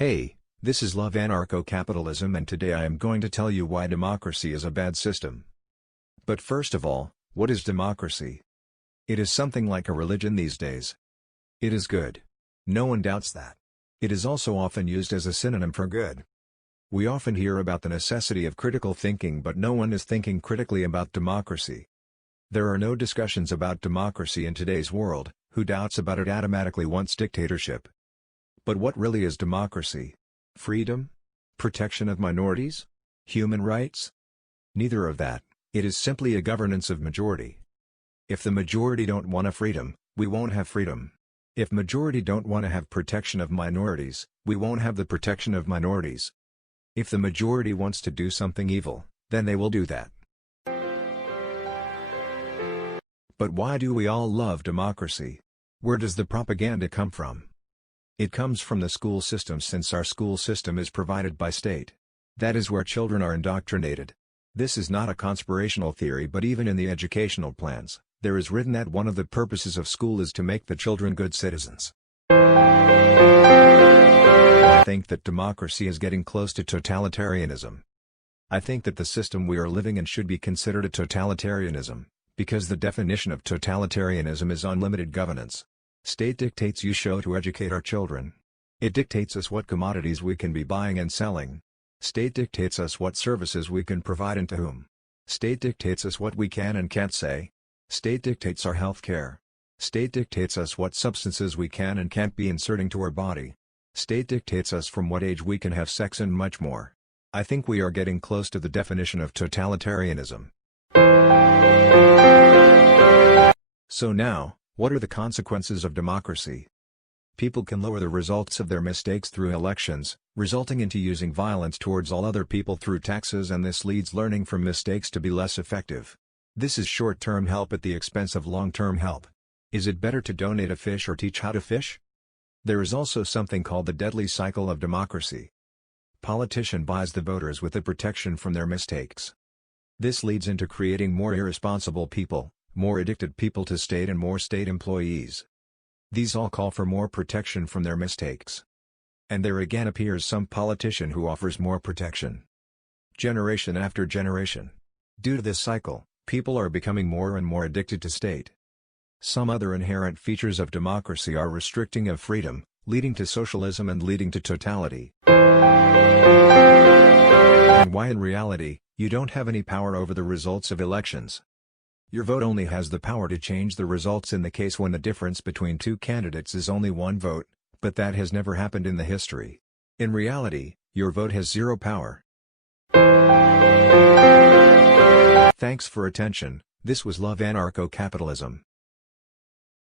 Hey, this is Love Anarcho-capitalism, and today I am going to tell you why democracy is a bad system. But first of all, what is democracy? It is something like a religion these days. It is good. No one doubts that. It is also often used as a synonym for good. We often hear about the necessity of critical thinking, but no one is thinking critically about democracy. There are no discussions about democracy in today's world. Who doubts about it automatically wants dictatorship. But what really is democracy? Freedom? Protection of minorities? Human rights? Neither of that. It is simply a governance of majority. If the majority don't want a freedom, we won't have freedom. If majority don't want to have protection of minorities, we won't have the protection of minorities. If the majority wants to do something evil, then they will do that. But why do we all love democracy? Where does the propaganda come from? It comes from the school system, since our school system is provided by state. That is where children are indoctrinated. This is not a conspirational theory, but even in the educational plans, there is written that one of the purposes of school is to make the children good citizens. I think that democracy is getting close to totalitarianism. I think that the system we are living in should be considered a totalitarianism, because the definition of totalitarianism is unlimited governance. State dictates you show to educate our children. It dictates us what commodities we can be buying and selling. State dictates us what services we can provide and to whom. State dictates us what we can and can't say. State dictates our health care. State dictates us what substances we can and can't be inserting to our body. State dictates us from what age we can have sex and much more. I think we are getting close to the definition of totalitarianism. So now, what are the consequences of democracy? People can lower the results of their mistakes through elections, resulting into using violence towards all other people through taxes, and this leads learning from mistakes to be less effective. This is short-term help at the expense of long-term help. Is it better to donate a fish or teach how to fish? There is also something called the deadly cycle of democracy. Politician buys the voters with the protection from their mistakes. This leads into creating more irresponsible people, more addicted people to state, and more state employees. These all call for more protection from their mistakes. And there again appears some politician who offers more protection. Generation after generation. Due to this cycle, people are becoming more and more addicted to state. Some other inherent features of democracy are restricting of freedom, leading to socialism and leading to totality. And why in reality, you don't have any power over the results of elections. Your vote only has the power to change the results in the case when the difference between two candidates is only one vote, but that has never happened in the history. In reality, your vote has zero power. Thanks for attention. This was Love Anarcho-capitalism.